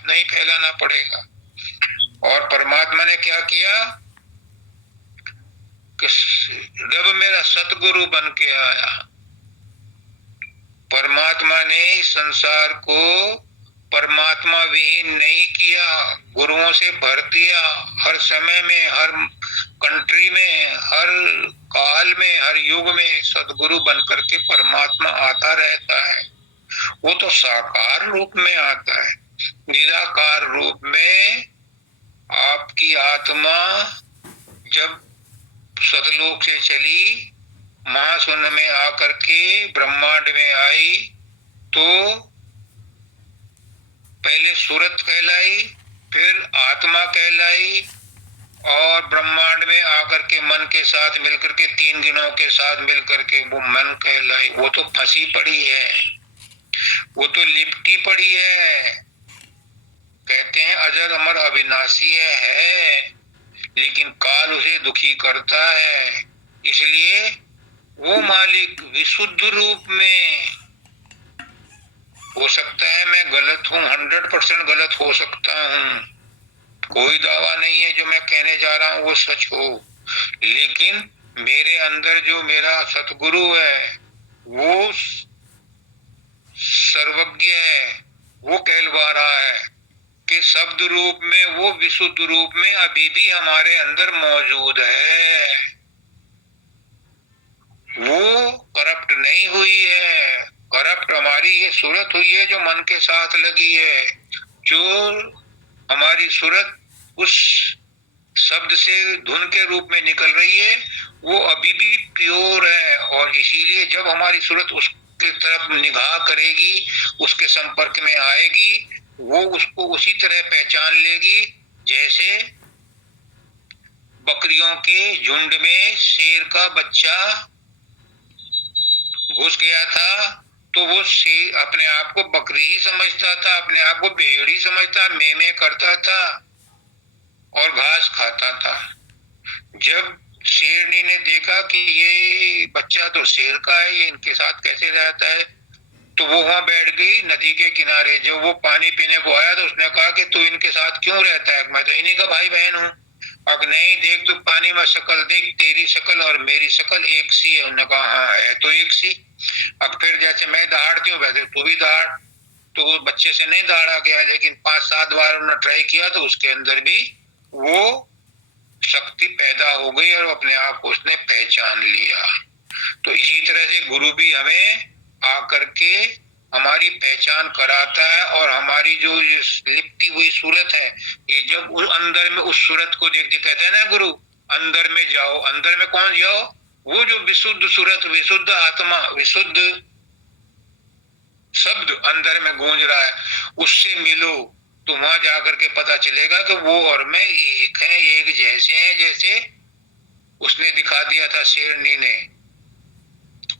बात नहीं फैलाना पड़ेगा। और परमात्मा ने क्या किया कि जब मेरा सतगुरु बन के आया, परमात्मा ने इस संसार को परमात्मा विहीन नहीं किया, गुरुओं से भर दिया। हर समय में, हर कंट्री में, हर काल में, हर युग में सदगुरु बनकर के परमात्मा आता रहता है। वो तो साकार रूप में आता है। निराकार रूप में आपकी आत्मा जब सतलोक से चली, महाशून्य में आकर के ब्रह्मांड में आई, तो पहले सूरत कहलाई, फिर आत्मा कहलाई, और ब्रह्मांड में आकर के मन के साथ मिलकर के, तीन गिनों के साथ मिलकर के वो मन कहलाई। वो तो फंसी पड़ी है, वो तो लिपटी पड़ी है। कहते हैं अजर अमर अविनाशी है, लेकिन काल उसे दुखी करता है। इसलिए वो मालिक विशुद्ध रूप में, हो सकता है मैं गलत हूं, 100% गलत हो सकता हूं, कोई दावा नहीं है जो मैं कहने जा रहा हूं वो सच हो, लेकिन मेरे अंदर जो मेरा सतगुरु है वो सर्वज्ञ है। वो कहलवा रहा है कि शब्द रूप में, वो विशुद्ध रूप में अभी भी हमारे अंदर मौजूद है। वो करप्ट नहीं हुई है। करप्ट हमारी ये सूरत हुई है जो मन के साथ लगी है। जो हमारी सूरत उस शब्द से धुन के रूप में निकल रही है, वो अभी भी प्योर है। और इसीलिए जब हमारी सूरत उसके तरफ निगाह करेगी, उसके संपर्क में आएगी, वो उसको उसी तरह पहचान लेगी जैसे बकरियों के झुंड में शेर का बच्चा घुस गया था, तो वो शेर अपने आप को बकरी ही समझता था, अपने आप को भेड़ ही समझता, में करता था और घास खाता था। जब शेरनी ने देखा कि ये बच्चा तो शेर का है, ये इनके साथ कैसे रहता है, तो वो वहां बैठ गई नदी के किनारे। जब वो पानी पीने को आया तो उसने कहा कि तू इनके साथ क्यों रहता है, मैं तो इन्हीं का भाई बहन हूँ। अब नहीं, देख तू पानी में शक्ल देख, तेरी शक्ल और मेरी शक्ल एक सी है। उन्होंने कहा हाँ है तो एक सी। अब फिर जैसे मैं दहाड़ती हूँ वैसे तू भी दहाड़। तो वो बच्चे से नहीं दहाड़ा गया, लेकिन 5-7 बार उन्होंने ट्राई किया तो उसके अंदर भी वो शक्ति पैदा हो गई और अपने आप को उसने पहचान लिया। तो इसी तरह से गुरु भी हमें आकर के हमारी पहचान कराता है, और हमारी जो लिपटी हुई सूरत है, ये जब उस अंदर में उस सूरत को देखते, कहते हैं ना गुरु अंदर में जाओ। अंदर में कौन जाओ? वो जो विशुद्ध सूरत, विशुद्ध आत्मा, विशुद्ध शब्द अंदर में गूंज रहा है, उससे मिलो। तो वहां जाकर के पता चलेगा कि वो और मैं एक हैं, एक जैसे हैं, जैसे उसने दिखा दिया था शेरनी ने।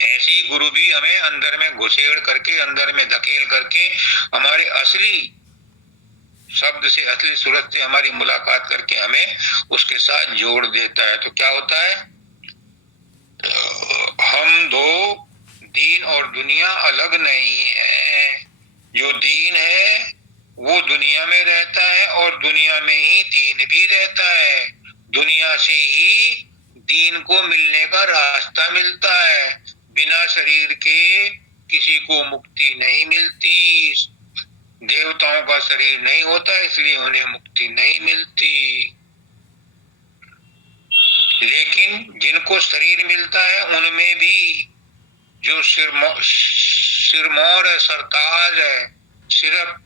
ऐसे ही गुरु भी हमें अंदर में घुसेड़ करके, अंदर में धकेल करके हमारे असली शब्द से, असली सूरत से हमारी मुलाकात करके हमें उसके साथ जोड़ देता है। तो क्या होता है, हम दो दीन और दुनिया अलग नहीं है। जो दीन है वो दुनिया में रहता है और दुनिया में ही दीन भी रहता है। दुनिया से ही दीन को मिलने का रास्ता मिलता है। बिना शरीर के किसी को मुक्ति नहीं मिलती। देवताओं का शरीर नहीं होता इसलिए उन्हें मुक्ति नहीं मिलती, लेकिन जिनको शरीर मिलता है उनमें भी जो सिरमौर है, सरताज है, सिर्फ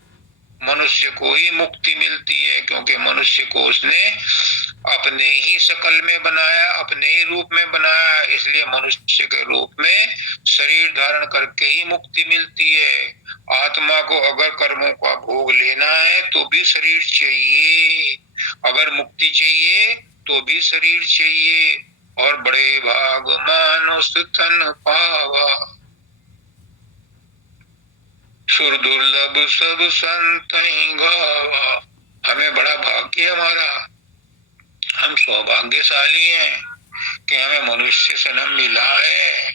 मनुष्य को ही मुक्ति मिलती है, क्योंकि मनुष्य को उसने अपने ही शक्ल में बनाया, अपने ही रूप में बनाया। इसलिए मनुष्य के रूप में शरीर धारण करके ही मुक्ति मिलती है। आत्मा को अगर कर्मों का भोग लेना है तो भी शरीर चाहिए, अगर मुक्ति चाहिए तो भी शरीर चाहिए। और बड़े भाग मानुष तन पावा, सुर दुर्लभ सब संत ही गावा। हमें बड़ा भाग्य हमारा, हम सौभाग्यशाली हैं कि हमें मनुष्य जन्म मिला है।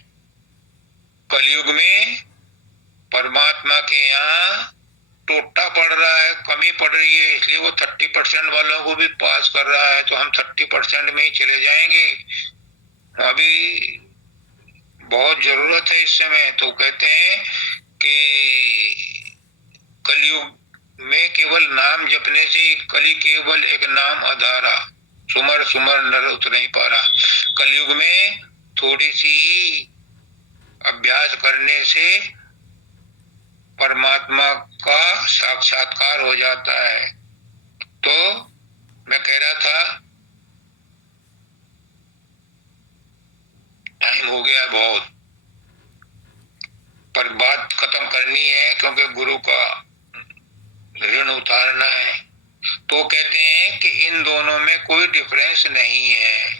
कलयुग में परमात्मा के यहाँ टोटा पड़ रहा है, कमी पड़ रही है, इसलिए वो 30% वालों को भी पास कर रहा है, तो हम 30% में ही चले जाएंगे, अभी बहुत जरूरत है इस समय। तो कहते हैं कि कलयुग में केवल नाम जपने से, कली केवल एक नाम आधारा, सुमर सुमर नर उतर नहीं पा रहा। कलयुग में थोड़ी सी ही अभ्यास करने से परमात्मा का साक्षात्कार हो जाता है। तो मैं कह रहा था टाइम हो गया बहुत, पर बात खत्म करनी है क्योंकि गुरु का ऋण उतारना है। तो कहते हैं कि इन दोनों में कोई डिफरेंस नहीं है।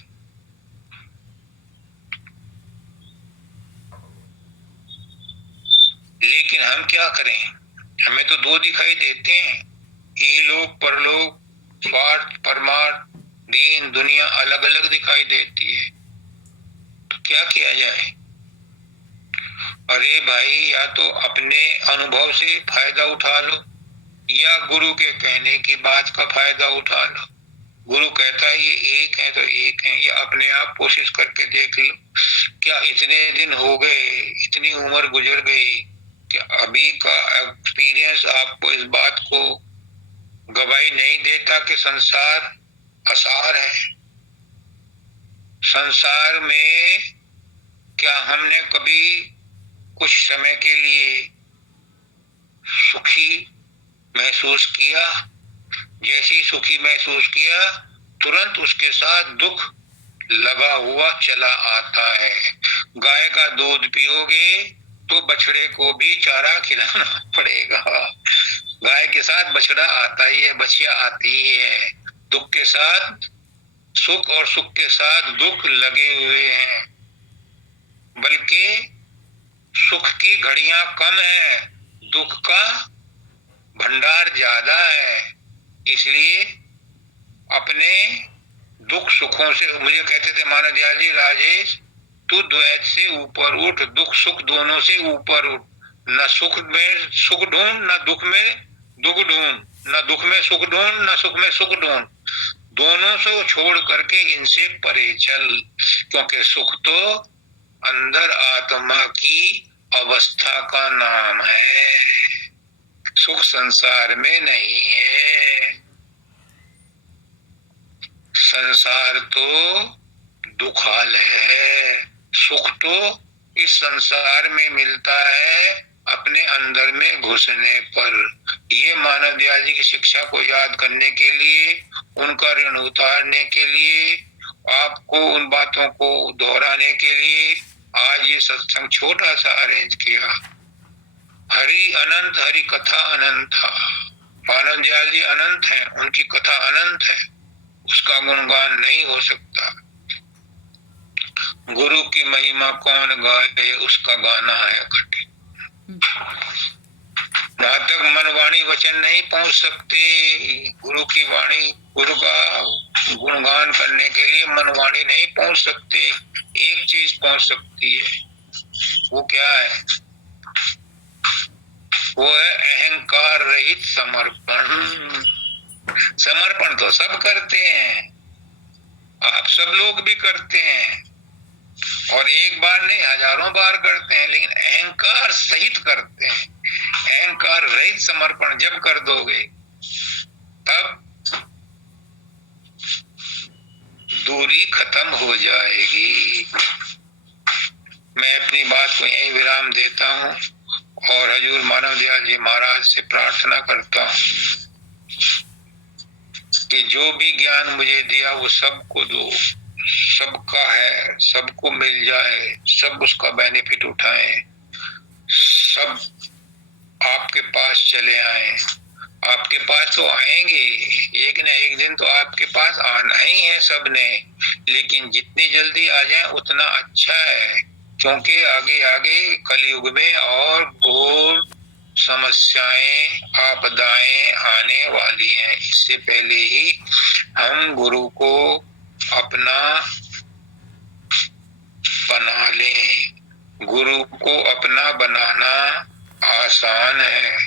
लेकिन हम क्या करें, हमें तो दो दिखाई देते हैं, इहलोक परलोक, स्वार्थ परमार्थ, दीन दुनिया अलग अलग दिखाई देती है। तो क्या किया जाए? अरे भाई, या तो अपने अनुभव से फायदा उठा लो या गुरु के कहने की बात का फायदा उठा लो। गुरु कहता है ये एक है तो एक है, या अपने आप कोशिश करके देख लो। क्या इतने दिन हो गए, इतनी उम्र गुजर गई कि अभी का एक्सपीरियंस आपको इस बात को गवाही नहीं देता कि संसार असार है? संसार में क्या हमने कभी कुछ समय के लिए सुखी महसूस किया? जैसी सुखी महसूस किया, तुरंत उसके साथ दुख लगा हुआ चला आता है। गाय का दूध पियोगे तो बछड़े को भी चारा खिलाना पड़ेगा। गाय के साथ बछड़ा आता ही है, बछिया आती ही है। दुख के साथ सुख और सुख के साथ दुख लगे हुए हैं, बल्कि सुख की घड़ियां कम है, दुख का भंडार ज्यादा है। इसलिए अपने दुख सुखों से, मुझे कहते थे मानव दयाल जी, राजेश तू द्वैत से ऊपर उठ, दुख सुख दोनों से ऊपर उठ। न सुख में सुख ढूंढ, न दुख में दुख ढूंढ, न दुख में सुख ढूंढ, न सुख में सुख ढूंढ, दोनों से छोड़ करके इनसे परे चल। क्योंकि सुख तो अंदर आत्मा की अवस्था का नाम है, सुख संसार में नहीं है। संसार तो दुखालय है, सुख तो इस संसार में मिलता है अपने अंदर में घुसने पर। ये मानव दयाल जी की शिक्षा को याद करने के लिए, उनका ऋण उतारने के लिए, आपको उन बातों को दोहराने के लिए आज ये सत्संग छोटा सा अरेंज किया। हरि अनंत, हरि कथा अनंत। मानव दयाल जी अनंत है, उनकी कथा अनंत है, उसका गुणगान नहीं हो सकता। गुरु की महिमा कौन गाए, उसका गाना है कठिन। जहाँ तक मन वाणी वचन नहीं पहुंच सकते, गुरु की वाणी, गुरु का गुणगान करने के लिए मन वाणी नहीं पहुंच सकते। एक चीज पहुंच सकती है, वो क्या है? वो है अहंकार रहित समर्पण। समर्पण तो सब करते हैं, आप सब लोग भी करते हैं, और एक बार नहीं हजारों बार करते हैं, लेकिन अहंकार सहित करते हैं। अहंकार रहित समर्पण जब कर दोगे, तब दूरी खत्म हो जाएगी। मैं अपनी बात को यही विराम देता हूँ और हजूर मानव दयाल जी महाराज से प्रार्थना करता हूँ कि जो भी ज्ञान मुझे दिया वो सबको दो, सबका है, सबको मिल जाए, सब उसका बेनिफिट उठाएं, सब आपके पास चले आए। आपके पास तो आएंगे, एक न एक दिन तो आपके पास आना ही है सबने, लेकिन जितनी जल्दी आ जाए उतना अच्छा है, क्योंकि आगे आगे कलयुग में और घोर समस्याएं, आपदाएं आने वाली हैं। इससे पहले ही हम गुरु को अपना बना लें। गुरु को अपना बनाना आसान है,